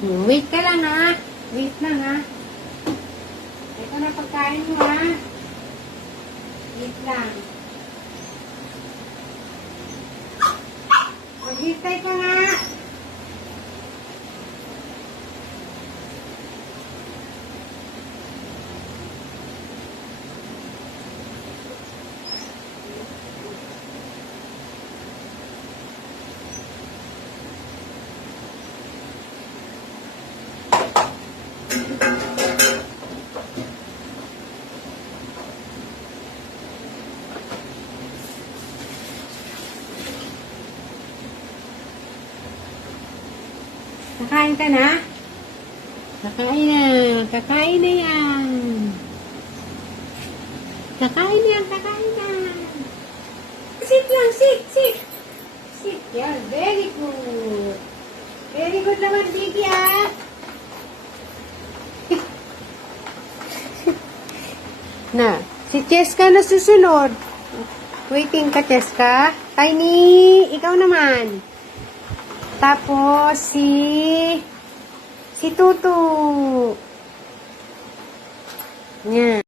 Wait ka lang ha. Wait lang ha. Ito na pagkain mo ha. Wait lang. Maghintay ka nga. Kakain ka na? Kakain na. Kakain na yan. Kakain na yan. Kakain na. Sit lang. Sit. Sit. Sit. Yan. Very good. Very good naman, Digi, ah. Na. Si Cheska na susunod. Waiting ka, Cheska. Tiny, ikaw naman. Tapos, si Tutu. Yan.